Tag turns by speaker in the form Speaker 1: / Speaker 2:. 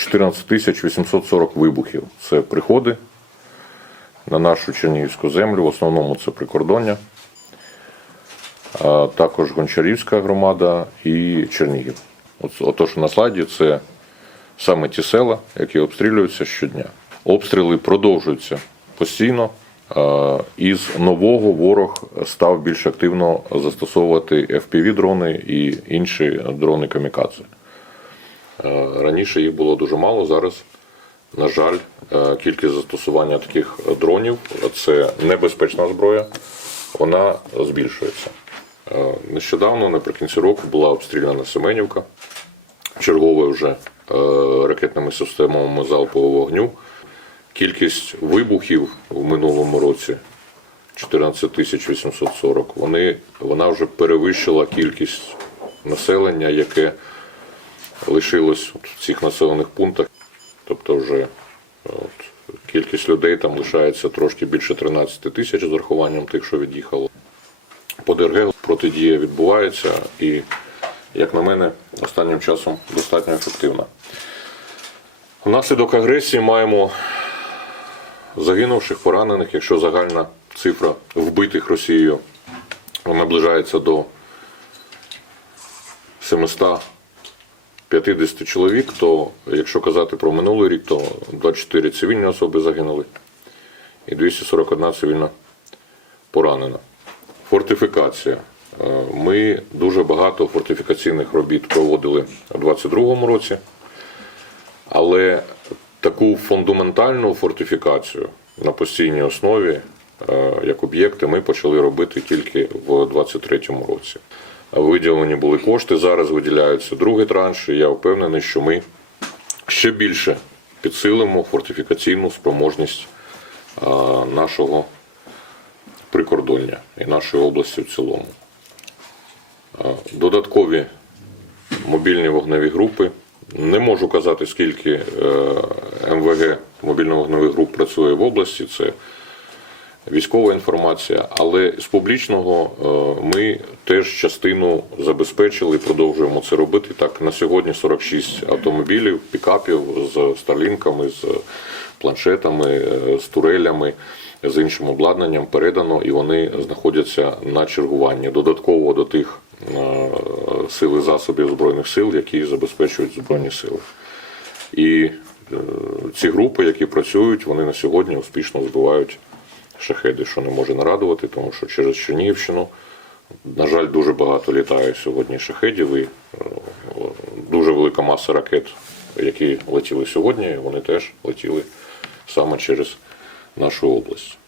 Speaker 1: 14 840 вибухів. Це приходи на нашу Чернігівську землю. В основному це прикордоння. А також Гончарівська громада і Чернігів. От, ото, що на слайді, це саме ті села, які обстрілюються щодня. Обстріли продовжуються постійно. Із нового ворог став більш активно застосовувати FPV-дрони і інші дрони камікадзе. Е, Раніше їх було дуже мало. Зараз, на жаль, е, кількість застосування таких дронів це небезпечна зброя, вона збільшується. Е, Нещодавно, наприкінці року, була обстріляна Семенівка черговою вже е, ракетними системами залпового вогню. Кількість вибухів в минулому році 14 тисяч 840, вони, вона вже перевищила кількість населення, яке лишилось от в цих населених пунктах. Тобто вже от, кількість людей там лишається трошки більше 13 тисяч з урахуванням тих, що від'їхало. По ДРГ протидія відбувається і, як на мене, останнім часом достатньо ефективна. Внаслідок агресії маємо загинувших, поранених, якщо загальна цифра вбитих Росією наближається до 750 чоловік, то якщо казати про минулий рік, то 24 цивільні особи загинули і 241 цивільна поранена. Фортифікація. Е, Ми дуже багато фортифікаційних робіт проводили у 2022 році, але таку фундаментальну фортифікацію на постійній основі, е, як об'єкти, ми почали робити тільки в 2023 році. Виділені були кошти, зараз виділяються другий транш. і Я впевнений, що ми ще більше підсилимо фортифікаційну спроможність нашого прикордоння і нашої області в цілому. Додаткові мобільні вогневі групи. Не можу казати, скільки е, МВГ мобільно-вогневих груп працює в області. Це військова інформація, але з публічного е, ми теж частину забезпечили і продовжуємо це робити. Так, на сьогодні 46 автомобілів, пікапів з старлінками, з планшетами, е, з турелями, з іншим обладнанням передано, і вони знаходяться на чергуванні додатково до тих е, сил і засобів збройних сил, які забезпечують збройні сили. І ці групи, які працюють, вони на сьогодні успішно збивають шахеди, що не може нарадувати, тому що через Чернігівщину, на жаль, дуже багато літає сьогодні шахедів і е, дуже велика маса ракет, які летіли сьогодні, вони теж летіли саме через нашу область.